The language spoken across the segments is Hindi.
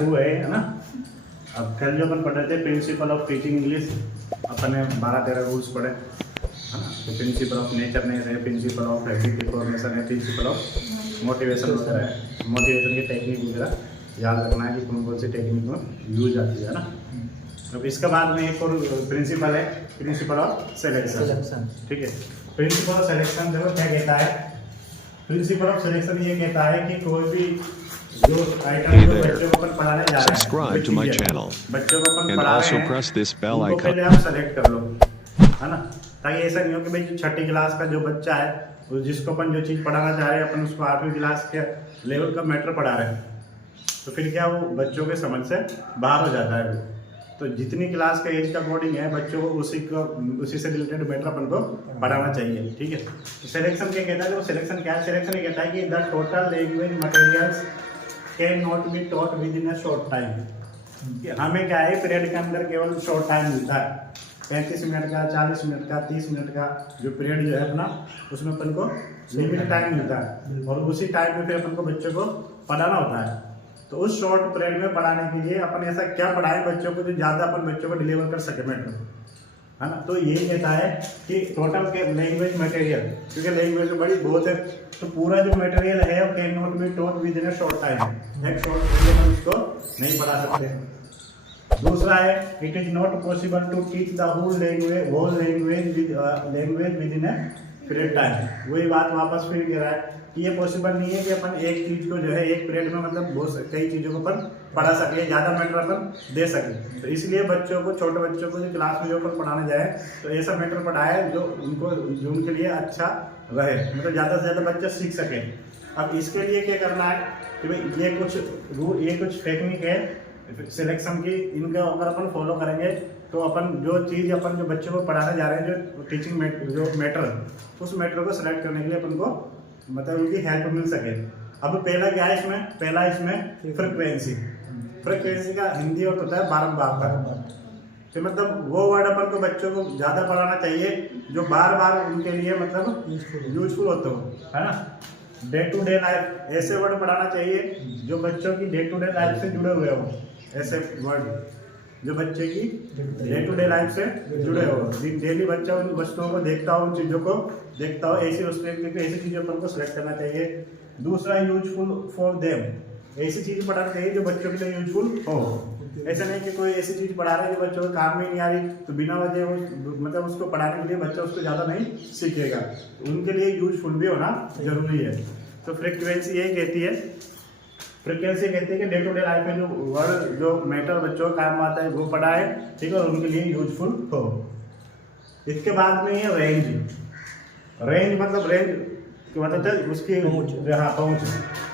2 है ना। अब कल जो अपन पढ़ रहे थे प्रिंसिपल ऑफ टीचिंग इंग्लिश, अपन ने 12-13 रूल्स पढ़े है ना। तो प्रिंसिपल ऑफ नेचर ने है, प्रिंसिपल ऑफ हैबिट फॉर्मेशन है, प्रिंसिपल ऑफ मोटिवेशन वगैरह है। मोटिवेशन की टेक्निक वगैरह याद रखना है कि कौन कौन सी टेक्निक में यूज आती है ना। अब इसके बाद में एक और प्रिंसिपल है, प्रिंसिपल ऑफ सिलेक्शन। ठीक है, प्रिंसिपल ऑफ सिलेक्शन देखो क्या कहता है। प्रिंसिपल ऑफ सिलेक्शन ये कहता है कि कोई भी जो आइटम जो बच्चों को अपन पढ़ाने जा रहे हैं, Subscribe to my channel बच्चों को अपन and पढ़ा रहे also हैं, press this bell उनको icon. पहले आप सेलेक्ट कर लो है ना, ताकि ऐसा नहीं हो कि भाई जो 6ठी क्लास का जो बच्चा है, वो जिसको अपन जो चीज़ पढ़ाना चाह रहे हैं अपन उसको 8वीं क्लास के लेवल का मैटर पढ़ा रहे हैं, तो फिर क्या वो बच्चों के समझ से बाहर हो जाता है। तो जितनी क्लास का एज का अकॉर्डिंग है बच्चों को उसी से रिलेटेड मैटर अपन को पढ़ाना चाहिए। ठीक है, तो सिलेक्शन क्या कहता है, वो सिलेक्शन क्या है, सिलेक्शन ये कहता है कि the total language materials can not be taught within a short time. हमें क्या है, पीरियड के अंदर केवल शॉर्ट टाइम मिलता है, 35 मिनट का, 40 मिनट का, 30 मिनट का जो पीरियड जो है अपना, उसमें अपन को लिमिटेड टाइम मिलता है और उसी टाइम में फिर अपन को बच्चों को पढ़ाना होता है। तो उस शॉर्ट पीरियड में पढ़ाने के लिए अपन ऐसा क्या पढ़ाएं बच्चों को जो ज़्यादा अपन बच्चों को डिलीवर कर सके मैटर है ना। तो यही कहता है कि टोटल के लैंग्वेज मटेरियल, क्योंकि लैंग्वेज बड़ी बहुत है, तो पूरा जो मटेरियल है वो can not be taught within a short time. एक शॉर्ट पीरियड में उसको नहीं पढ़ा सकते। दूसरा है, it is not possible to teach the whole language within a period time. वही बात वापस फिर कह रहा है कि ये पॉसिबल नहीं है कि अपन एक चीज को जो है एक पीरियड में मतलब बहुत कई चीज़ों को अपन पढ़ा सके, ज़्यादा मैटर अपन दे सके। तो इसलिए बच्चों को, छोटे बच्चों को जो क्लास में जो अपन पढ़ाने जाए तो ऐसा मैटर पढ़ाए जो उनके लिए अच्छा रहे, मतलब ज़्यादा से ज़्यादा बच्चे सीख सके। अब इसके लिए क्या करना है कि भाई ये कुछ टेक्निक है सिलेक्शन की, इनका अगर अपन फॉलो करेंगे तो अपन जो चीज़ अपन जो बच्चों को पढ़ाने जा रहे हैं, जो टीचिंग जो मैटर, उस मैटर को सिलेक्ट करने के लिए अपन को मतलब उनकी हेल्प मिल सके। अब पहला क्या है इसमें, पहला इसमें फ्रिक्वेंसी का हिंदी और होता है बारंबार का। तो मतलब वो वर्ड अपन को बच्चों को ज़्यादा पढ़ाना चाहिए जो बार बार उनके लिए मतलब यूजफुल होते हो है ना। डे टू डे लाइफ ऐसे वर्ड पढ़ाना चाहिए जो बच्चों की डे टू डे लाइफ से जुड़े हुए हो, ऐसे वर्ड जो बच्चे की डे टू डे लाइफ से जुड़े हो, डेली बच्चा उन वस्तुओं को देखता हो, उन चीज़ों को देखता हो, ऐसी चीज़ों पर उनको सेलेक्ट करना चाहिए। दूसरा, यूजफुल फॉर देम, ऐसी चीज़ पढ़ाना चाहिए जो बच्चों के लिए यूजफुल हो। ऐसा नहीं कि कोई ऐसी चीज़ पढ़ा रहा है जो बच्चों को काम में नहीं आ रही, तो बिना वजह मतलब उसको पढ़ाने के लिए बच्चा उसको ज़्यादा नहीं सीखेगा। तो उनके लिए यूजफुल भी होना जरूरी है। तो फ्रिक्वेंसी यही कहती है, फ्रिक्वेंसी कहती है कि डे टू डे लाइफ में जो वर्ड जो मैटर बच्चों को काम आता है वो पढ़ाए, ठीक है, और उनके लिए यूजफुल हो। इसके बाद में ये रेंज मतलब उसकी पहुंच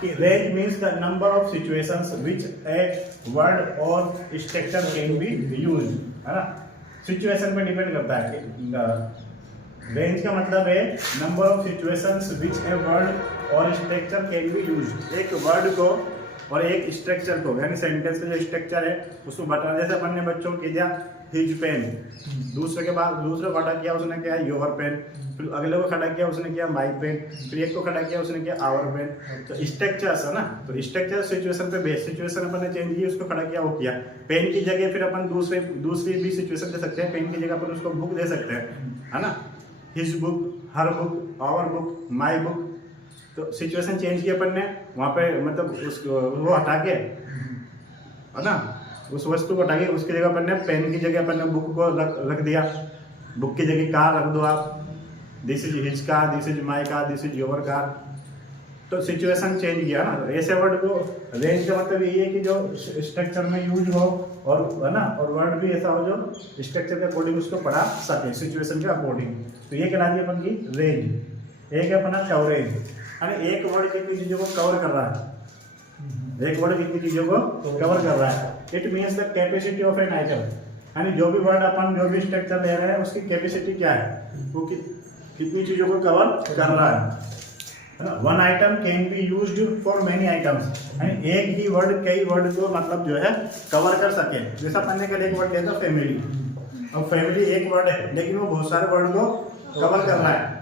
कि range means the number of situations which a word और स्ट्रक्चर कैन बी यूज्ड है ना। सिचुएशन पे डिपेंड करता है कि रेंज का मतलब है number of situations which a word और स्ट्रक्चर कैन बी यूज्ड। एक वर्ड को और एक स्ट्रक्चर को, यानी सेंटेंस का जो स्ट्रक्चर है उसको बताना। जैसे अपन ने बच्चों को किया हिज पेन, दूसरे को खड़ा किया उसने किया योर पेन, फिर अगले को खड़ा किया उसने किया माई पेन, फिर एक को खड़ा किया उसने किया आवर पेन। तो स्ट्रक्चर्स है ना, तो स्ट्रक्चर सिचुएशन पे बेस, सिचुएशन अपन ने चेंज की, उसको खड़ा किया वो किया। पेन की जगह फिर अपन दूसरी भी सिचुएशन दे सकते हैं, पेन की जगह अपन उसको बुक दे सकते हैं है ना, his book, her book, our book, my book. तो सिचुएशन चेंज की अपन ने वहाँ पे मतलब उसको वो हटा के है ना, उस वस्तु को हटा के उसकी जगह अपन ने पेन की जगह अपन ने बुक को रख दिया, बुक की जगह कार रख दो आप, this is his car, this is my car, this is your car. तो सिचुएशन चेंज किया ना। तो ऐसे वर्ड को रेंज का मतलब यही है कि जो स्ट्रक्चर में यूज हो और है ना, और वर्ड भी ऐसा हो जो स्ट्रक्चर के अकॉर्डिंग उसको पढ़ा सके, सिचुएशन के अकॉर्डिंग। तो ये कहलाती है अपन की रेंज। एक है अपना कवरेज, यानी एक वर्ड कितनी चीज़ों को कवर कर रहा है, एक वर्ड कितनी चीज़ों को कवर कर रहा है। It means the capacity of an item, यानी जो भी वर्ड अपन जो भी स्ट्रक्चर ले रहे हैं उसकी कैपेसिटी क्या है, वो कितनी चीज़ों को कवर कर रहा है। One item can be used for many items, यानी एक ही वर्ड कई वर्ड को मतलब जो है कवर कर सके। जैसा अपन ने कल एक वर्ड किया था फैमिली, अब फैमिली एक वर्ड है लेकिन वो बहुत सारे वर्ड को कवर कर रहा है।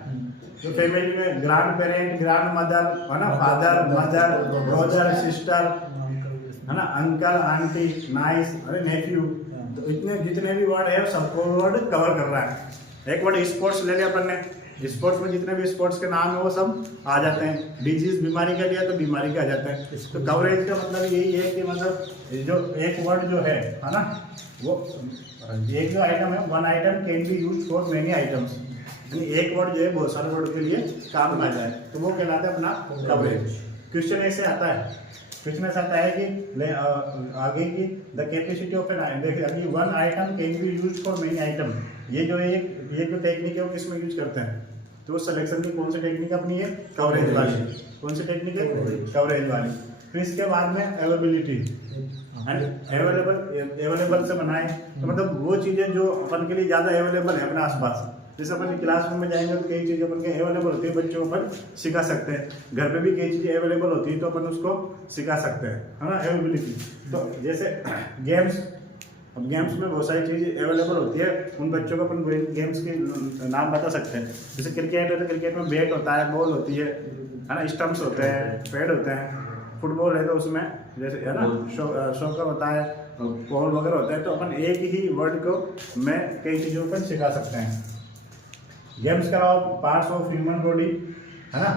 तो फैमिली में ग्रैंड पेरेंट, ग्रैंड मदर है ना, फादर, मदर, ब्रदर, सिस्टर, है ना, अंकल आंटी नाइस अरे नेफ्यू, तो इतने जितने भी वर्ड है सबको वर्ड कवर कर रहा है। एक वर्ड स्पोर्ट्स ले लिया अपन ने, स्पोर्ट्स में जितने भी स्पोर्ट्स के नाम है वो सब आ जाते हैं। डिजीज बीमारी का लिया तो बीमारी के आ जाते हैं। तो कवरेज का मतलब यही है कि मतलब जो एक वर्ड जो है ना, वो एक जो आइटम है, one item can be use for many items, यानी एक वर्ड जो है बहुत सारे वर्ड के लिए काम में आ जाए, तो वो कहलाता है अपना कवरेज। क्वेश्चन ऐसे आता है, क्वेश्चन ऐसा आता है कि आगे की द कैपेसिटी ऑफ एन, देखिए अभी one item can be use for many item, ये जो टेक्निक है वो किसमें यूज करते हैं, तो सिलेक्शन की कौन सी टेक्निक अपनी है, कवरेज वाली। कौन सी टेक्निक है, कवरेज वाली। फिर इसके बाद में अवेलेबिलिटी, अवेलेबल से बनाए, तो मतलब वो चीजें जो अपन के लिए ज्यादा अवेलेबल है अपने आसपास, जैसे अपन क्लासरूम में जाएंगे तो कई चीजें अपन के अवेलेबल होती है, बच्चों को अपन सिखा सकते हैं। घर पे भी कई चीजें अवेलेबल होती है तो अपन उसको सिखा सकते हैं, है ना, अवेलेबिलिटी। तो जैसे गेम्स, अब गेम्स में बहुत सारी चीज़ें अवेलेबल होती है, उन बच्चों को अपन गेम्स के नाम बता सकते हैं। जैसे क्रिकेट है तो क्रिकेट में बैट होता है, बॉल होती है ना, स्टंप्स होते हैं, पैड होते हैं। फुटबॉल है तो उसमें जैसे है ना शॉकर होता है, बॉल वगैरह होता है। तो अपन एक ही वर्ड को में कई चीज़ों पर सिखा सकते हैं। गेम्स का पार्ट्स ऑफ ह्यूमन बॉडी है ना,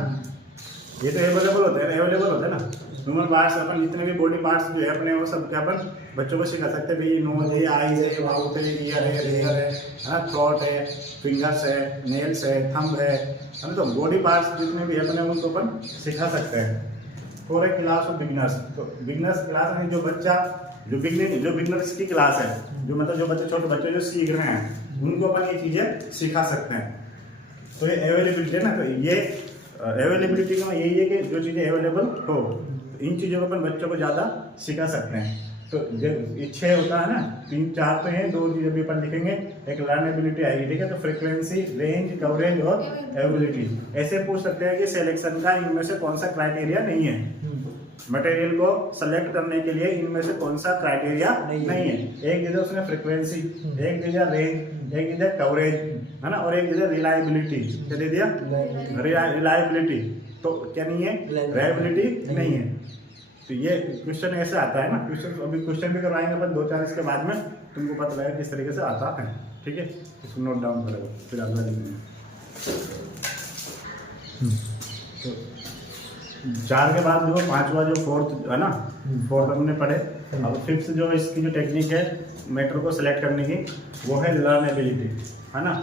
ये तो अवेलेबल होते हैं ना ह्यूमन पार्ट्स। अपन जितने भी बॉडी पार्ट्स जो है अपने वो सब क्या अपन बच्चों को सिखा सकते हैं। भाई नोज है, आईज है, माउथ है, ईयर है, लेयर है ना, थ्रोट है, फिंगर्स है, नेल्स है, थंब है ना। तो बॉडी पार्ट्स जितने भी है अपने उनको अपन सिखा सकते हैं। For a class of beginners, तो बिगिनर्स क्लास में जो बच्चा जो बिगिनर्स की क्लास है, जो मतलब जो बच्चे छोटे बच्चे जो सीख रहे हैं उनको अपन ये चीज़ें सिखा सकते हैं। तो ये अवेलेबिलिटी है ना, तो ये अवेलेबिलिटी का यही है कि जो चीज़ें अवेलेबल हो, तो इन चीज़ों को अपन बच्चों को ज़्यादा सिखा सकते हैं। तो जब इच्छा होता है ना, 3-4 तो हैं, 2 चीज़ें भी अपन लिखेंगे। एक लर्नेबिलिटी आएगी, ठीक है, तो फ्रीक्वेंसी, रेंज, कवरेज और अवेलेबिलिटी। ऐसे पूछ सकते हैं कि सिलेक्शन का इनमें से कौन सा क्राइटेरिया नहीं है, मटेरियल को सेलेक्ट करने के लिए इनमें से कौन सा क्राइटेरिया नहीं है। एक दे दिया उसने फ्रीक्वेंसी, एक दे दिया रेंज, एक दे दिया कवरेज, है ना, और एक दे दिया रिलायबिलिटी। क्या दे दिया, रिलायबिलिटी। तो क्या नहीं है, रिलायबिलिटी नहीं है। तो ये क्वेश्चन ऐसे आता है ना, क्वेश्चन भी करवाएंगे अपन 2-4 इसके बाद में, तुमको पता लगेगा किस तरीके से आता है, ठीक है। इसको नोट डाउन करेगा, फिर अगला लिखेंगे। तो 4 के बाद जो 5वां जो फोर्थ है ना, फोर्थ हमने पढ़े। अब 5th जो इसकी जो टेक्निक है मैटर को सिलेक्ट करने की, वो है लर्नेबिलिटी, है ना।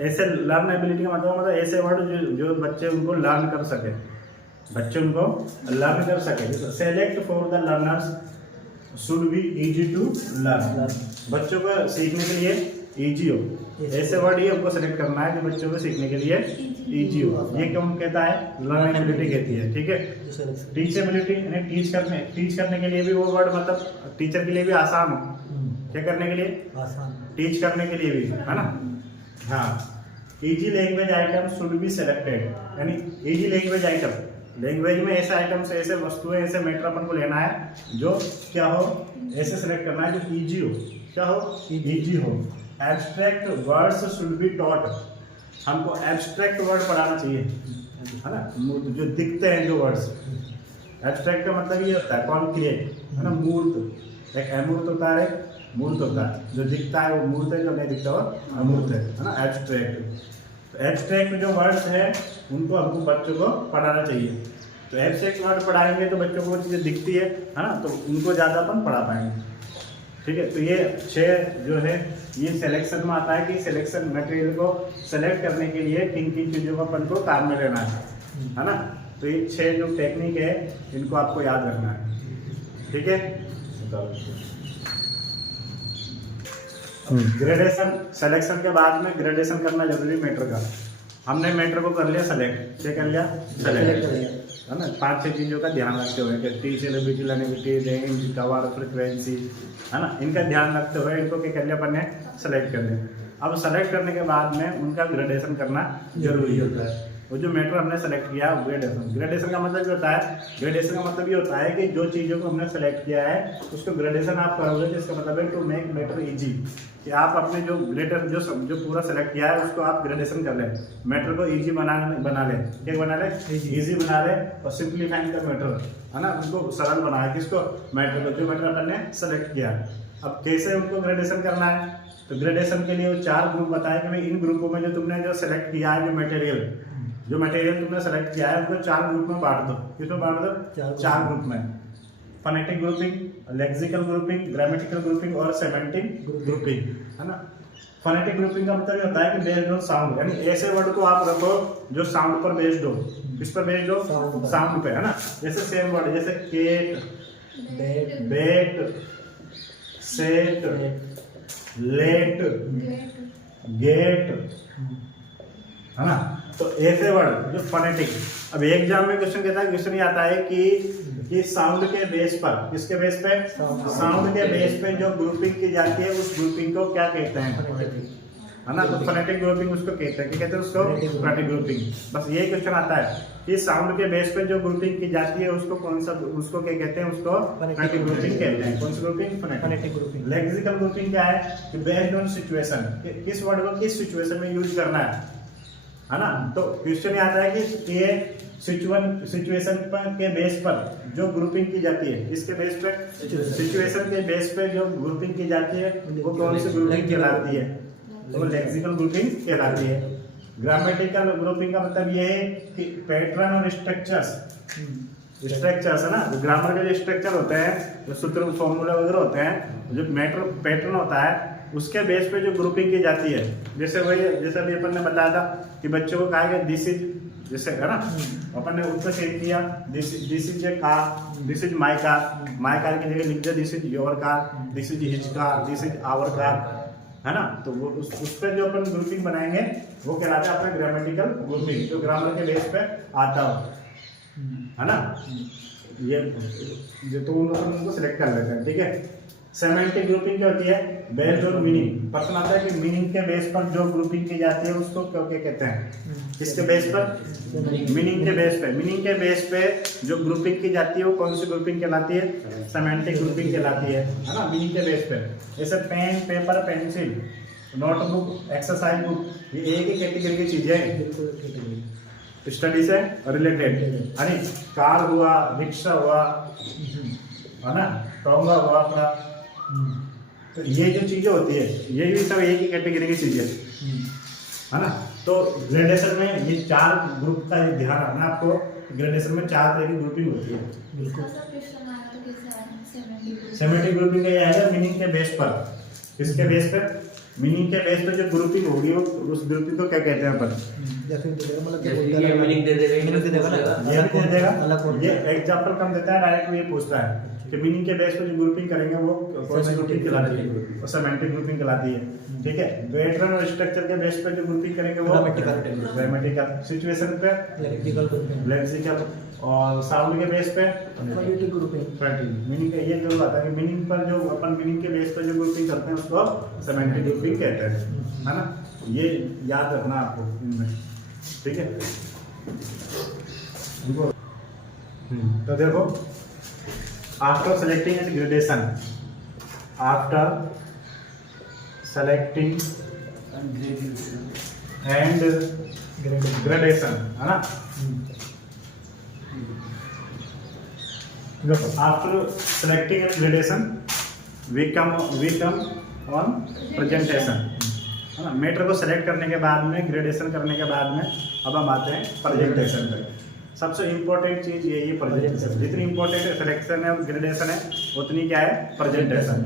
ऐसे लर्नेबिलिटी का मतलब ऐसे वर्ड जो बच्चे उनको लर्न कर सके, बच्चे उनको लर्न कर सके। Select for the learners should be easy to learn, बच्चों को सीखने के लिए इजी हो, ऐसे वर्ड ही हमको सेलेक्ट करना है जो बच्चों को सीखने के लिए इजी हो। ये क्यों कहता है, लर्नेबिलिटी कहती है, ठीक है। टीचेबिलिटी यानी टीच करने के लिए भी वो वर्ड मतलब टीचर के लिए भी आसान हो, क्या करने के लिए, आसान, टीच करने के लिए भी, है ना। हाँ, easy language item should be selected, यानी इजी लैंग्वेज आइटम, लैंग्वेज में ऐसे आइटम्स, ऐसे वस्तुएं, ऐसे मैटर अपन को लेना है जो क्या हो, ऐसे सेलेक्ट करना है जो इजी हो, क्या हो, इजी हो। Abstract words should be taught, हमको एब्स्ट्रैक्ट वर्ड पढ़ाना चाहिए, है ना, जो दिखते हैं जो वर्ड्स। एब्स्ट्रैक्ट का मतलब ये होता है कॉन्क्रीट, है ना, मूर्त। एक अमूर्त होता है, मूर्त होता है, जो दिखता है वो मूर्त है, जो नहीं दिखता वो अमूर्त है ना, एब्स्ट्रैक्ट। एब्स्ट्रैक्ट जो वर्ड्स हैं उनको हमको बच्चों को पढ़ाना चाहिए। तो एब्स्ट्रैक्ट वर्ड पढ़ाएंगे तो बच्चों को वो चीज़ें दिखती है ना, तो उनको ज़्यादा अपन पढ़ा पाएंगे, ठीक है। तो ये 6 जो है ये सिलेक्शन में आता है कि सिलेक्शन मटेरियल को सेलेक्ट करने के लिए किन किन चीज़ों को अपन को काम में लेना है ना। तो ये 6 जो टेक्निक है इनको आपको याद रखना है, ठीक है। ग्रेडेशन, सिलेक्शन के बाद में ग्रेडेशन करना जरूरी मैटर का। हमने मैटर को कर लिया सेलेक्ट, क्या कर लिया, सेलेक्ट, है ना। 5-6 चीज़ों का ध्यान रखते हुए कि टीचेबिलिटी, लर्नेबिलिटी, रेंज, कवर, फ्रीक्वेंसी, है ना, इनका ध्यान रखते हुए इनको क्या कर लिया अपन ने, सेलेक्ट कर लिया। अब सेलेक्ट करने के बाद में उनका ग्रेडेशन करना जरूरी होता है। वो जो मैटर हमने सेलेक्ट किया है ग्रेडेशन। ग्रेडेशन का मतलब क्या होता है? ग्रेडेशन का मतलब ये होता है कि जो चीज़ों को हमने सेलेक्ट किया है उसको ग्रेडेशन आप करोगे, जिसका मतलब है टू मेक मैटर इजी, कि आप अपने जो ग्रेडर जो पूरा सेलेक्ट किया है उसको आप ग्रेडेशन कर लें, मैटर को इजी बना लें। क्या बना लें? इजी बना लें और सिंप्लीफाइंग द मैटर, है ना, उनको सरल बनाए, किसको? मैटर को, जो मैटर अपन ने सेलेक्ट किया। अब कैसे उनको ग्रेडेशन करना है? तो ग्रेडेशन के लिए वो 4 ग्रुप बताए कि भाई इन ग्रुपों में जो तुमने जो सेलेक्ट किया है, जो मटेरियल तुमने सेलेक्ट किया है उनको 4 ग्रुप में बांट दो। किसमें बांट दो? 4 ग्रुप में। Phonetic grouping, lexical grouping, grammatical grouping और सेमेंटिक ग्रुपिंग, है ना। फोनेटिक ग्रुपिंग का मतलब ये होता है कि बेस्ड ऑन साउंड, यानी ऐसे वर्ड को आप रखो जो साउंड पर बेस्ड हो। किस पर बेस्ड हो? साउंड पे, है ना। जैसे सेम वर्ड, जैसे केट, बेट, सेट, लेट, गेट, है ना। तो ऐसे वर्ड जो फोनेटिक। अब एग्जाम में क्वेश्चन कहता है, क्वेश्चन ये आता है कि साउंड के बेस पर, किसके बेस पे? साउंड के बेस पे जो ग्रुपिंग की जाती है उस ग्रुपिंग को क्या कहते हैं, है ना। तो फोनेटिक ग्रुपिंग उसको कहते हैं, क्या कहते हैं उसको? Phonetic grouping. बस यही क्वेश्चन आता है कि साउंड के बेस पे जो ग्रुपिंग की जाती है उसको उसको क्या कहते हैं? उसको फोनेटिक ग्रुपिंग कहते हैं। कौन सी grouping? Phonetic grouping. Lexical grouping क्या है? कि बेस्ड ऑन सिचुएशन, किस वर्ड को किस सिचुएशन में यूज करना है ना। तो क्वेश्चन ये आता है कि ये सिचुएशन के बेस पर जो ग्रुपिंग की जाती है, इसके बेस पे, सिचुएशन के बेस पे जो ग्रुपिंग की जाती है वो कौन सी ग्रुपिंग कहलाती है? तो लेक्सिकल ग्रुपिंग कहलाती है। ग्रामेटिकल ग्रुपिंग का मतलब ये है कि पैटर्न और स्ट्रक्चर्स, है ना। ग्रामर के जो स्ट्रक्चर होते हैं, जो सूत्र फॉर्मूला वगैरह होते हैं, जो मैटर पैटर्न होता है उसके बेस पे जो ग्रुपिंग की जाती है। जैसे अभी अपन ने बताया था कि बच्चों को कहा गया दिस इज, जैसे, है ना, अपन ने उसको चेक किया, this is a car, this is my car की जगह लिख दिया this is your car, this is his car, this is our car, है ना। तो वो उस पर जो अपन ग्रुपिंग बनाएंगे वो कहलाता है अपना ग्रामेटिकल ग्रुपिंग, जो ग्रामर के बेस पे आता हो, है ना। ये तो उनको सिलेक्ट कर लेते हैं, ठीक है। सेमेंटिक ग्रुपिंग क्या होती है? Based on meaning. प्रश्न आता है कि मीनिंग के बेस पर जो ग्रुपिंग की जाती है उसको क्या कहते हैं? किसके बेस पर? मीनिंग के बेस पे। मीनिंग के बेस पे जो ग्रुपिंग की जाती है वो कौन सी ग्रुपिंग कहलाती है? सेमेंटिक ग्रुपिंग कहलाती है ना। मीनिंग के बेस पे, जैसे pen, paper, pencil, notebook, exercise book, ये एक ही कैटेगरी की चीजें हैं, स्टडी से रिलेटेड, है। कार हुआ, रिक्शा हुआ, है ना, टोंगा हुआ अपना। तो ये जो चीजें होती है ये भी सब एक ही कैटेगरी की चीजें, है ना। तो ग्रेडेशन में ये 4 ग्रुप का ध्यान रखना आपको। ग्रेडेशन में 4 तरह की ग्रुपिंग होती है। बिल्कुल। सेमेंटिक ग्रुपिंग का ये है मीनिंग के बेस पर। किसके बेस पर? मीनिंग के बेस पर जो ग्रुपिंग होगी उस ग्रुपिंग को क्या कहते हैं अपन? ये एग्जाम्पल कम देता है, डायरेक्ट ये पूछता है कि मीनिंग के बेस पर जो ग्रुपिंग करेंगे वो कौन सी ग्रुपिंग कहलाती है? सेमेंटिक ग्रुपिंग कहलाती है, ठीक है। पैटर्न और स्ट्रक्चर के बेस पर जो ग्रुपिंग करेंगे वो ग्रामेटिकल, सिचुएशन पे लेक्सिकल, और साउंड के बेस पे फोनेटिक ग्रुपिंग। मीनिंग का ये जो आता है कि मीनिंग पर जो अपन मीनिंग के बेस पर जो ग्रुपिंग करते हैं उसको सेमेंटिक ग्रुपिंग कहते हैं, है ना। ये याद रखना आपको इनमें, ठीक है। तो देखो, after selecting and gradation, after selecting and gradation, है ना। After selecting and gradation we come on presentation, है ना। मैटर को सेलेक्ट करने के बाद में, ग्रेडेशन करने के बाद में अब हम आते हैं प्रेजेंटेशन पे। सबसे इम्पोर्टेंट चीज यही है प्रेजेंटेशन। जितनी इम्पोर्टेंट सिलेक्शन है और ग्रेडेशन है उतनी क्या है? प्रेजेंटेशन।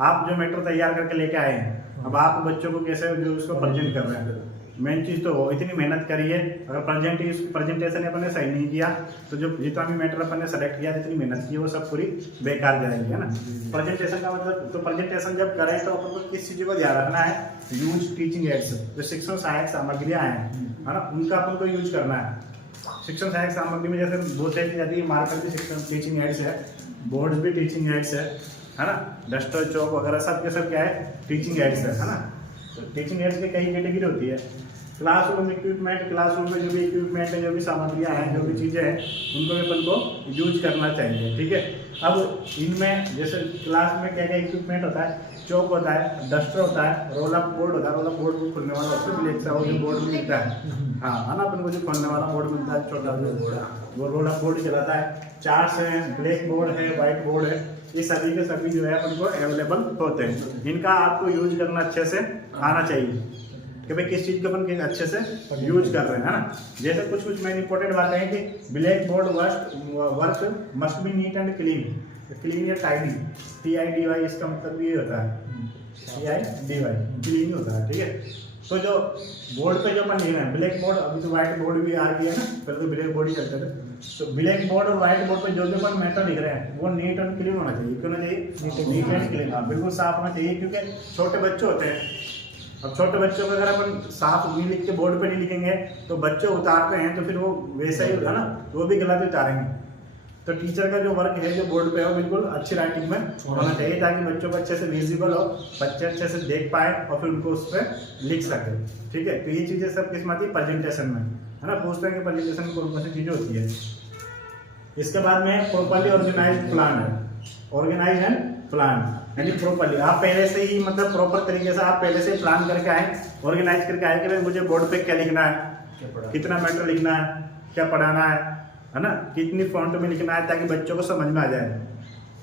आप जो मैटर तैयार करके लेके आए हैं, अब आप बच्चों को कैसे जो उसको प्रेजेंट कर रहे हैं, मेन चीज़ तो हो, इतनी मेहनत करिए। अगर प्रेजेंटेशन अपन ने सही नहीं किया तो जो जितना भी मैटर अपन ने सेलेक्ट किया, जितनी मेहनत की वो सब पूरी बेकार जाएगी, है ना। प्रेजेंटेशन का मतलब, तो प्रेजेंटेशन जब करें तो अपन को किस चीज़ को ध्यान रखना है? यूज टीचिंग एड्स, जो शिक्षण सहायक सामग्रियाँ हैं, है ना, उनका अपन को यूज करना है। शिक्षण सहायक सामग्री में जैसे बहुत सारी जाती है, मार्कर भी शिक्षण टीचिंग एड्स है, बोर्ड्स भी टीचिंग एड्स है ना, डस्टर, चौक वगैरह सब के सब क्या है? टीचिंग एड्स है ना। तो टीचिंग एड्स की कई कैटेगरी होती है, क्लासरूम इक्विपमेंट, क्लासरूम में जो भी इक्विपमेंट है, जो भी सामग्रियाँ हैं, जो भी चीज़ें हैं, उनको भी अपन को यूज करना चाहिए। ठीक है, अब इनमें जैसे क्लास में क्या क्या इक्विपमेंट होता है, चौक होता है, डस्टर होता है, रोल अप बोर्ड होता है, रोल अप बोर्ड को खोलने वाला होता है, ब्लैक सा वो जो बोर्ड मिलता है, हाँ है ना, अपन को जो खोलने वाला बोर्ड मिलता है छोटा जो बोर्ड, वो रोल अप बोर्ड चलाता है। चार्ट्स है, ब्लैक बोर्ड है, व्हाइट बोर्ड है, ये सभी के सभी जो है अपन को अवेलेबल होते हैं। इनका आपको यूज करना अच्छे से आना चाहिए कि भाई किस चीज़ को अपन अच्छे से यूज कर रहे हैं, है ना। जैसे कुछ मेन इंपॉर्टेंट बातें हैं कि black board work must be neat and clean, clean या टाइडी, TIDY इसका मतलब ये होता है, TIDY क्लीन होता है। ठीक है, तो जो बोर्ड पे जो अपन लिख रहे हैं ब्लैक बोर्ड, अभी तो व्हाइट बोर्ड भी आ गया है ना, पहले तो ब्लैक बोर्ड ही चलते थे, तो ब्लैक बोर्ड और व्हाइट बोर्ड पे जो भी अपन मैटर लिख रहे हैं वो नीट एंड क्लीन होना चाहिए। क्यों होना चाहिए? नीट एंड क्लीन, हाँ बिल्कुल साफ होना चाहिए, क्योंकि छोटे बच्चे होते हैं। अब छोटे बच्चों को अगर अपन साफ नहीं लिख के बोर्ड पे नहीं लिखेंगे तो बच्चे उतारते हैं तो फिर वो वैसा ही होगा ना, वो भी गलत उतारेंगे। तो टीचर का जो वर्क है जो बोर्ड पे है वो बिल्कुल अच्छी राइटिंग में होना चाहिए, ताकि बच्चों को अच्छे से विजिबल हो, बच्चे अच्छे से देख पाए और फिर उनको उस पर लिख सके। ठीक है, तो ये चीज़ें सब किस में आती है? प्रेजेंटेशन में, है ना। पूछते हैं कि प्रेजेंटेशन में कौन कौन सी चीज़ें होती है। इसके बाद में प्रॉपर्ली ऑर्गेनाइज प्लान है, ऑर्गेनाइज एंड प्लान यानी प्रॉपर्ली आप पहले से ही मतलब प्रॉपर तरीके से आप पहले से प्लान करके आए, ऑर्गेनाइज करके आए कि भाई मुझे बोर्ड पे क्या लिखना है, कितना मैटर लिखना है, क्या पढ़ाना है ना, कितनी फॉन्ट में लिखना है, ताकि बच्चों को समझ में आ जाए,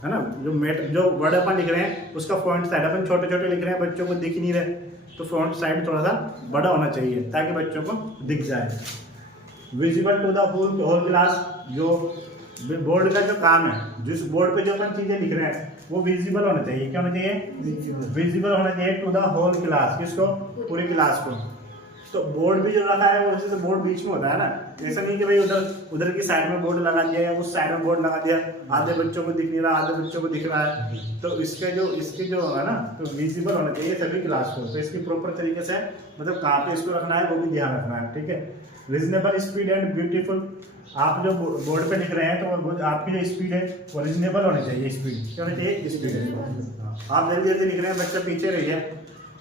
है ना। जो वर्ड अपन लिख रहे हैं उसका फॉन्ट साइज अपन छोटे छोटे लिख रहे हैं, बच्चों को दिख नहीं रहे, तो फॉन्ट साइज थोड़ा सा बड़ा होना चाहिए ताकि बच्चों को दिख जाए। Visible to the whole class, जो बोर्ड का जो काम है, जिस बोर्ड पे जो अपन चीजें लिख रहे हैं वो विजिबल होना चाहिए। क्या होना चाहिए? विजिबल होना चाहिए टू द होल क्लास, किसको? पूरी क्लास को। तो बोर्ड भी जो लगा है वो जैसे बोर्ड बीच में होता है ना, ऐसा नहीं कि भाई उधर की साइड में बोर्ड लगा दिया या उस साइड में बोर्ड लगा दिया, आधे बच्चों को दिख नहीं रहा, आधे बच्चों को दिख रहा है। तो इसके जो है ना, तो विजिबल होना चाहिए सभी क्लास को। तो इसकी प्रॉपर तरीके से मतलब कहाँ पे इसको रखना है वो भी ध्यान रखना है। ठीक है, रीजनेबल स्पीड एंड ब्यूटीफुल, आप जो बोर्ड पे लिख रहे हैं तो आपकी जो स्पीड है वो रीजनेबल होनी चाहिए। स्पीड क्या होनी चाहिए? स्पीड। आप जल्दी जल्दी लिख रहे हैं, बच्चा पीछे रही है,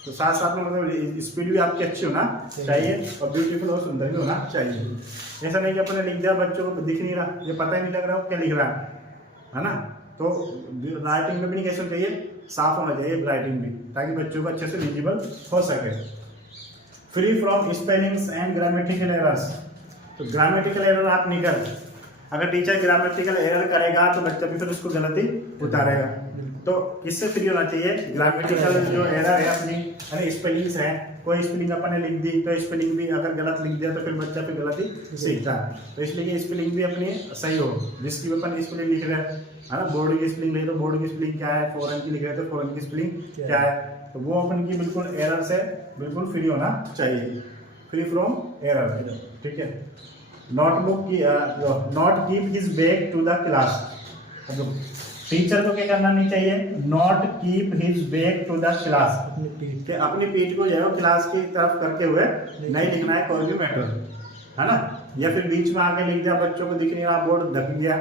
तो साथ साथ में मतलब स्पीड भी आपकी अच्छी होना चाहिए और ब्यूटीफुल और सुंदर भी होना चाहिए। ऐसा नहीं कि अपने लिख दिया बच्चों को दिख नहीं रहा, ये पता ही नहीं लग रहा क्या लिख रहा है ना। तो राइटिंग में भी नहीं कैसे चाहिए, साफ होना चाहिए राइटिंग भी, ताकि बच्चों को अच्छे से विजिबल हो सके। Free from spellings and grammatical errors, तो ग्रामेटिकल एरर आप नहीं कर, अगर टीचर ग्रामेटिकल एरर करेगा तो बच्चा भी फिर उसको गलती उतारेगा। तो किससे फ्री होना चाहिए? ग्रामेटिकल जो एरर है अपनी, अरे स्पेलिंग्स है, कोई स्पेलिंग अपन ने लिख दी तो स्पेलिंग भी अगर गलत लिख दिया तो फिर बच्चा फिर गलती सीखता है। तो इसलिए स्पेलिंग भी अपनी सही हो, जिसकी अपन स्पेलिंग लिख रहे हैं, है ना। बोर्ड की स्पेलिंग लिखे तो बोर्ड की स्पेलिंग क्या है, फॉरेन की लिख रहे तो फॉरेन की स्पेलिंग क्या है, तो वो अपन की बिल्कुल एरर से बिल्कुल फ्री होना चाहिए, फ्री फ्रॉम एरर। ठीक है, नोटबुक की not keep his bag to the class, teacher को क्या करना नहीं चाहिए? Not keep his bag to the class, अपनी पीठ को जो है क्लास की तरफ करके हुए नहीं लिखना है कोई भी मैटर, है ना। या फिर बीच में आके लिख दिया, बच्चों को दिख नहीं रहा, बोर्ड ढक गया,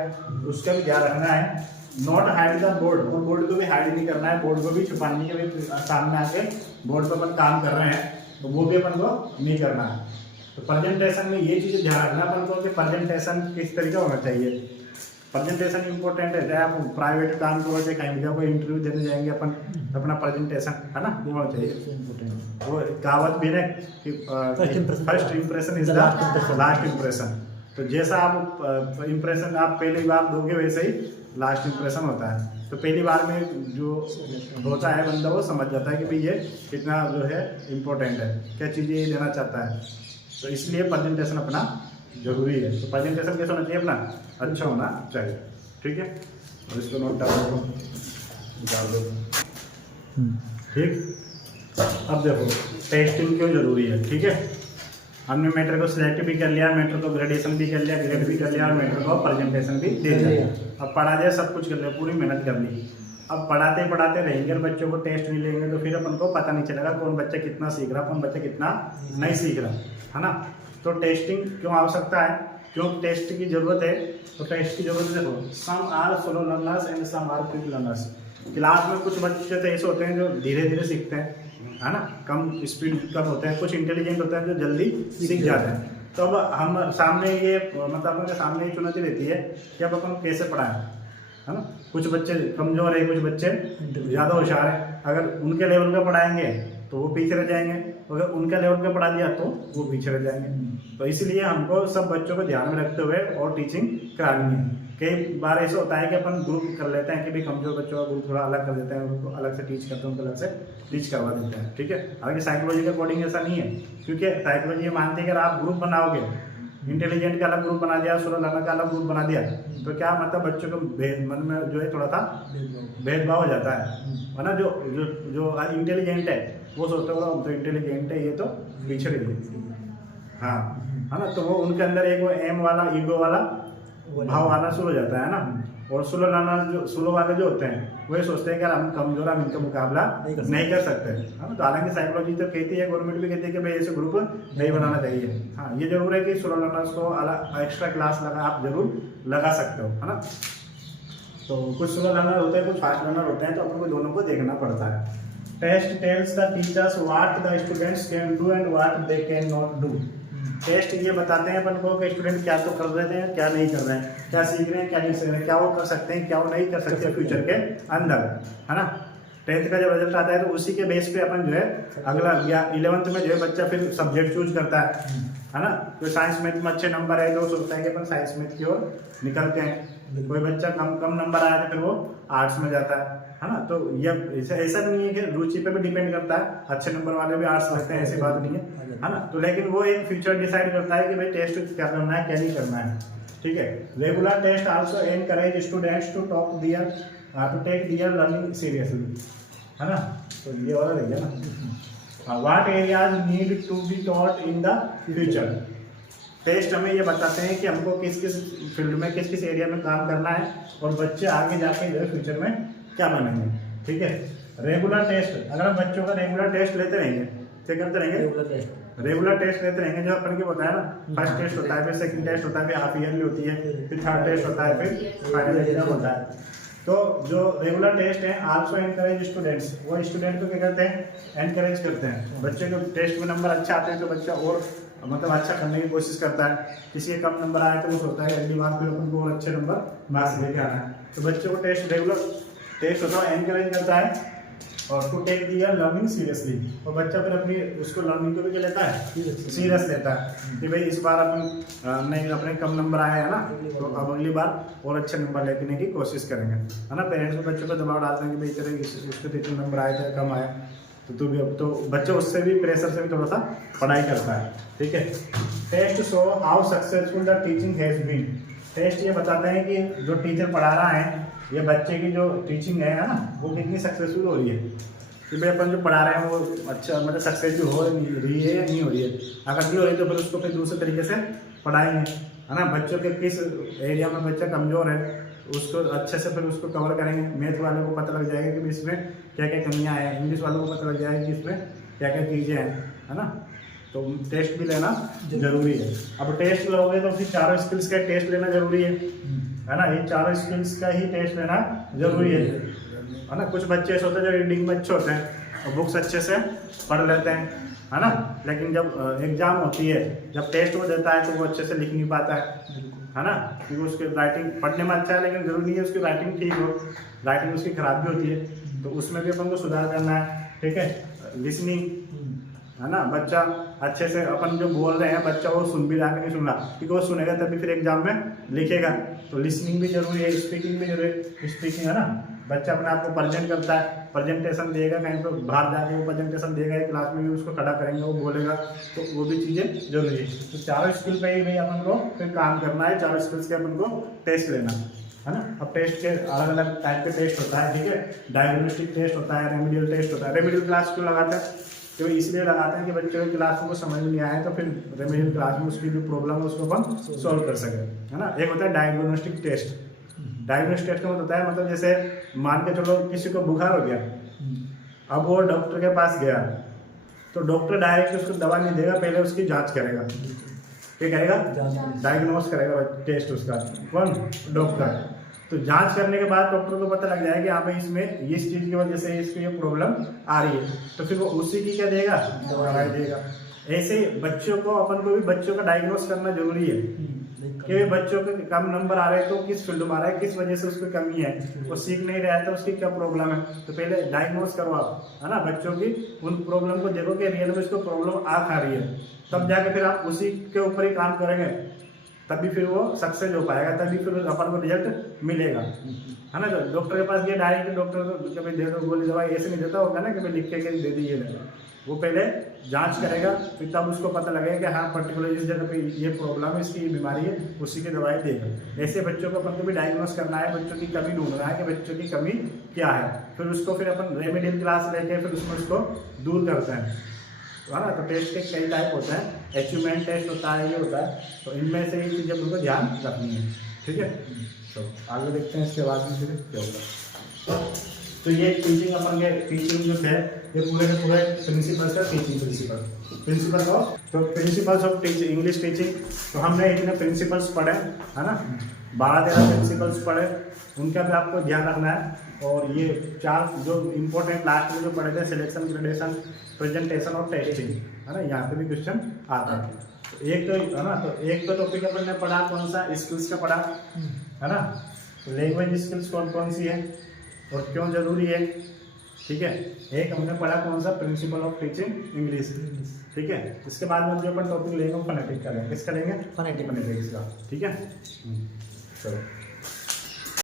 उसका भी ध्यान रखना है। नॉट हाइड द बोर्ड, और बोर्ड को भी हाइड नहीं करना है, बोर्ड को भी छुपानी है, सामने आके बोर्ड पर अपन काम कर रहे हैं तो वो भी अपन को नहीं करना है। तो प्रेजेंटेशन में ये चीज़ें ध्यान रखना अपन को कि प्रेजेंटेशन किस तरीके होना चाहिए। प्रेजेंटेशन इंपॉर्टेंट है, चाहे आप प्राइवेट काम करो चाहे कहीं भी जाओ, कोई इंटरव्यू देने जाएंगे अपन, अपना प्रेजेंटेशन है ना होना चाहिए। वो कहावत भी है कि first impression is the last impression, तो जैसा आप इंप्रेशन आप पहली बार दोगे वैसे ही लास्ट इंप्रेशन होता है। तो पहली बार में जो होता है बंदा वो समझ जाता है कि भाई ये कितना जो है इम्पोर्टेंट है, क्या चीज़ें ये देना चाहता है। तो इसलिए प्रेजेंटेशन अपना जरूरी है। तो प्रेजेंटेशन कैसा होना चाहिए? अपना अच्छा होना चाहिए। ठीक है, और इसको नोट डाल दो। ठीक, अब देखो टेस्टिंग क्यों जरूरी है। ठीक है, हमने मैटर को सिलेक्ट भी कर लिया, मैटर को ग्रेडेशन भी कर लिया, ग्रेड भी कर लिया, और मैटर को प्रेजेंटेशन भी दे दिया। अब पढ़ा दिया, सब कुछ कर लिया, पूरी मेहनत कर ली। अब पढ़ाते पढ़ाते रहेंगे और बच्चों को टेस्ट नहीं लेंगे तो फिर अपन को पता नहीं चलेगा कौन बच्चा कितना सीख रहा, कौन बच्चा कितना नहीं सीख रहा, है ना। तो टेस्टिंग क्यों आवश्यकता है, क्यों टेस्ट की जरूरत है? तो टेस्ट की जरूरत देखो, some are slow learners and some are quick learners. Class में कुछ बच्चे तो ऐसे होते हैं जो धीरे धीरे सीखते हैं, है ना, कम स्पीड कम होते हैं, कुछ इंटेलिजेंट होते हैं जो जल्दी सीख जाते हैं। तो अब हम सामने ये मतलब अपने सामने ये चुनौती रहती है कि अब अपन कैसे पढ़ाएं, है ना। कुछ बच्चे कमज़ोर है, कुछ बच्चे ज़्यादा होशियार है। अगर उनके लेवल का पढ़ाएंगे तो वो पीछे रह जाएंगे, अगर उनके लेवल का पढ़ा दिया तो वो पीछे रह जाएंगे। तो इसलिए हमको सब बच्चों को ध्यान में रखते हुए और टीचिंग करानी है। कई बार ऐसा होता है कि अपन ग्रुप कर लेते हैं कि भाई कमजोर बच्चों का ग्रुप थोड़ा अलग कर देते हैं, उनको अलग से टीच करते हैं, उनको अलग से टीच करवा देते हैं, ठीक है। हालांकि साइकोलॉजी का कोडिंग ऐसा नहीं है, क्योंकि साइकोलॉजी ये मानती है कि अगर आप ग्रुप बनाओगे, इंटेलिजेंट का अलग ग्रुप बना दिया, स्लो लर्नर का अलग ग्रुप बना दिया, तो क्या मतलब बच्चों को मन में जो है थोड़ा सा भेदभाव हो जाता है ना। जो जो जो इंटेलिजेंट है वो सोचते हो तो इंटेलिजेंट है, ये तो पिछड़ गई, हाँ, है ना। तो वो उनके अंदर एक वो एम वाला ईगो वाला भाव आना शुरू हो जाता है ना। और स्लो लर्नर जो स्लो वाले जो होते हैं वो ये सोचते हैं कि हम कमजोर, हम इनका मुकाबला नहीं कर सकते, है ना। तो हालांकि साइकोलॉजी तो कहती है, गवर्नमेंट भी कहती है कि भाई ऐसे ग्रुप नहीं बनाना चाहिए। हाँ, ये जरूर है कि स्लो लर्नर्स को अलग एक्स्ट्रा क्लास लगा आप जरूर लगा सकते हो, है ना। तो कुछ स्लो लर्नर होते हैं, कुछ फास्ट लर्नर होते हैं, तो अपन को दोनों को देखना पड़ता है। Test tells the teachers what the students can do and what they can not do. Test ये बताते हैं अपन को कि स्टूडेंट क्या तो कर रहे हैं, क्या नहीं कर रहे हैं, क्या सीख रहे हैं, क्या नहीं सीख रहे हैं, क्या वो कर सकते हैं, क्या वो नहीं कर सकते फ्यूचर के अंदर, है ना। 10th का जब रिजल्ट आता है तो उसी के बेस पे अपन जो है अगला या 11th में जो है बच्चा फिर सब्जेक्ट चूज करता है ना। तो साइंस मैथ में अच्छे नंबर है तो सोचता है कि अपन साइंस मैथ की ओर निकलते हैं। कोई बच्चा कम नंबर आया तो फिर वो आर्ट्स में जाता है ना। तो ये ऐसा नहीं है कि रुचि पे भी डिपेंड करता है, अच्छे नंबर वाले भी आर्ट्स लेते हैं, ऐसी बात नहीं है ना। तो लेकिन वो एक फ्यूचर डिसाइड करता है कि भाई टेस्ट क्या करना है, क्या नहीं करना है, ठीक है। Regular test also encourage students to take their learning seriously, है ना। तो ये वाला रह गया ना। What areas need to be taught in the future. Test हमें ये बताते हैं कि हमको किस किस फील्ड में, किस किस एरिया में काम करना है और बच्चे आगे जाके जो है फ्यूचर में क्या बनेंगे, ठीक है। रेगुलर टेस्ट, अगर हम बच्चों का रेगुलर टेस्ट लेते रहेंगे, क्या करते रहेंगे, रेगुलर टेस्ट लेते रहेंगे, जो अपन को बताया ना, फर्स्ट टेस्ट होता है, फिर सेकंड टेस्ट होता है, फिर हाफ ईयरली होती है, फिर थर्ड टेस्ट होता है, फिर फाइनल एग्जाम होता है। तो जो रेगुलर टेस्ट है आल्सो एनकरेज स्टूडेंट्स, वो स्टूडेंट को क्या करते हैं, एनकरेज करते हैं। बच्चे को टेस्ट में नंबर अच्छा आते हैं तो बच्चा और मतलब अच्छा करने की कोशिश करता है। किसी के कम नंबर आए तो वो सोचता है अगली बार फिर अपन को और अच्छे नंबर मार्क्स लेके आना है। तो बच्चे को टेस्ट रेगुलर टेस्ट होता है एनकरेज करता है और to take their learning seriously, और बच्चा फिर अपनी उसको लर्निंग को भी क्या लेता है, सीरियस लेता है कि भाई इस बार अपन नहीं अपने कम नंबर आए है ना, तो अब अगली बार और अच्छे नंबर लेने की कोशिश करेंगे, है ना। पेरेंट्स को बच्चों पर दबाव डालते हैं कि भाई तेरे उसके इतने नंबर आए थे, कम आया, तो तू भी अब तो बच्चा उससे भी प्रेशर से भी थोड़ा सा पढ़ाई करता है, ठीक है। Test show how successful the teaching has been. Test ये बताते हैं कि जो टीचर पढ़ा रहा है, ये बच्चे की जो टीचिंग है ना, वो कितनी सक्सेसफुल हो रही है, कि भाई अपन जो पढ़ा रहे हैं वो अच्छा मतलब सक्सेसफुल हो रही है या नहीं हो रही है। अगर नहीं हो रही तो फिर उसको फिर दूसरे तरीके से पढ़ाएंगे, है ना। बच्चों के किस एरिया में बच्चा कमज़ोर है उसको अच्छे से फिर उसको कवर करेंगे। मैथ वाले को पता लग जाएगा कि इसमें क्या क्या कमियाँ हैं, इंग्लिश वालों को पता लग जाएगा कि इसमें क्या क्या चीज़ें हैं, है ना। तो टेस्ट भी लेना जरूरी है। अब टेस्ट लोगे तो फिर चारों स्किल्स का टेस्ट लेना जरूरी है ना। ये चारों स्किल्स का ही टेस्ट लेना जरूरी है ना। कुछ बच्चे ऐसे होते हैं जो रीडिंग में अच्छे होते हैं और बुक्स अच्छे से पढ़ लेते हैं, है ना, लेकिन जब एग्जाम होती है, जब टेस्ट वो देता है तो वो अच्छे से लिख नहीं पाता है ना, क्योंकि उसकी राइटिंग पढ़ने में अच्छा है लेकिन जरूरी नहीं है उसकी राइटिंग ठीक हो, राइटिंग उसकी खराब भी होती है, तो उसमें भी अपन को सुधार करना है, ठीक है। लिसनिंग, है ना, बच्चा अच्छे से अपन जो बोल रहे हैं बच्चा वो सुन भी रहा कि नहीं सुन रहा, क्योंकि वो सुनेगा तभी फिर एग्जाम में लिखेगा। तो लिसनिंग भी जरूरी है, स्पीकिंग भी जरूरी है। स्पीकिंग, है ना, बच्चा अपने आप को प्रेजेंट करता है, प्रेजेंटेशन देगा कहीं पर बाहर जाके, वो प्रेजेंटेशन देगा, क्लास में भी उसको खड़ा करेंगे, वो बोलेगा, तो वो भी चीज़ें जरूरी है। तो चारों स्किल पे ही भाई अपन को फिर काम करना है, चारों स्किल्स के अपन को टेस्ट लेना है ना। अब टेस्ट के अलग अलग टाइप के टेस्ट होता है, ठीक है। डायग्नोस्टिक टेस्ट होता है, रेमेडियल टेस्ट होता है। रेमेडियल क्लास क्यों लगाते हैं, तो इसलिए लगाते हैं कि बच्चों की क्लास को समझ में नहीं आया तो फिर रेमेडियल क्लास में उसकी जो प्रॉब्लम है उसको अपन सॉल्व कर सकें, है ना। एक होता है डायग्नोस्टिक टेस्ट। डायग्नोस्टिक टेस्ट का मतलब होता है, मतलब जैसे मान के चलो किसी को बुखार हो गया, अब वो डॉक्टर के पास गया तो डॉक्टर डायरेक्ट उसको दवा नहीं देगा, पहले उसकी जांच करेगा। क्या करेगा, डायग्नोस करेगा टेस्ट उसका, कौन, डॉक्टर। तो जांच करने के बाद डॉक्टर को पता लग जाएगा कि हाँ भाई इसमें इस चीज़ की वजह से इसको ये प्रॉब्लम आ रही है, तो फिर वो उसी की क्या देगा, दवाई देगा। ऐसे ही बच्चों को, अपन को भी बच्चों का डायग्नोस करना जरूरी है कि बच्चों के कम नंबर आ रहे हैं तो किस फील्ड में आ रहा है, किस वजह से उसको कमी है, वो सीख नहीं रहा है तो उसकी क्या प्रॉब्लम है। तो पहले डायग्नोस करवाओ, है ना, बच्चों की उन प्रॉब्लम को देखो कि रियल में इसको प्रॉब्लम आ खा रही है, तब जाके फिर आप उसी के ऊपर ही काम करेंगे, तभी फिर वो सक्सेस हो पाएगा, तभी फिर अपन को रिजल्ट मिलेगा, है ना। तो डॉक्टर के पास गया डायरेक्ट, डॉक्टर को कभी दे दो गोली दवाई ऐसे नहीं देता होगा ना कि भाई लिख के दे दी ये, वो पहले जांच करेगा, फिर तब उसको पता लगेगा कि हाँ पर्टिकुलर इस जगह पे ये प्रॉब्लम है, इसकी बीमारी है, उसी की दवाई देगा। ऐसे बच्चों को अपन को भी डायग्नोस करना है, बच्चों की कमी ढूंढना है कि बच्चों की कमी क्या है, फिर उसको फिर अपन रेमेडियल क्लास लेके फिर उसमें उसको दूर करते हैं, है ना। तो टेस्ट के कई टाइप होते हैं, अचीवमेंट टेस्ट होता है, ये होता है, तो इनमें से ये चीज़ें उनको ध्यान रखनी है, ठीक है। तो आगे देखते हैं इसके बाद में फिर क्या होगा। तो ये टीचिंग अपन के टीचिंग जो है ये पूरे के पूरे प्रिंसिपल्स का टीचिंग प्रिंसिपल का, तो principles of teaching English teaching, तो हमने इतने प्रिंसिपल्स पढ़े, है ना, 12-13 प्रिंसिपल्स पढ़े, उनका भी आपको ध्यान रखना है। और ये 4 जो इम्पोर्टेंट लास्ट में जो पढ़े थे, सिलेक्शन, ग्रेडेशन, प्रेजेंटेशन और टेस्टिंग, है ना, यहाँ पे भी क्वेश्चन आता है। तो एक तो, है ना, तो एक तो टॉपिक अपन ने पढ़ा कौन सा, स्किल्स का पढ़ा, है ना, तो लैंग्वेज स्किल्स कौन कौन सी है और क्यों जरूरी है, ठीक है। एक हमने पढ़ा कौन सा, प्रिंसिपल ऑफ टीचिंग इंग्लिश, ठीक है। इसके बाद में जो अपन टॉपिक लेंगे फोनेटिक का लेंगे, किसका लेंगे, फोनेटिक्स का, ठीक है। चलो।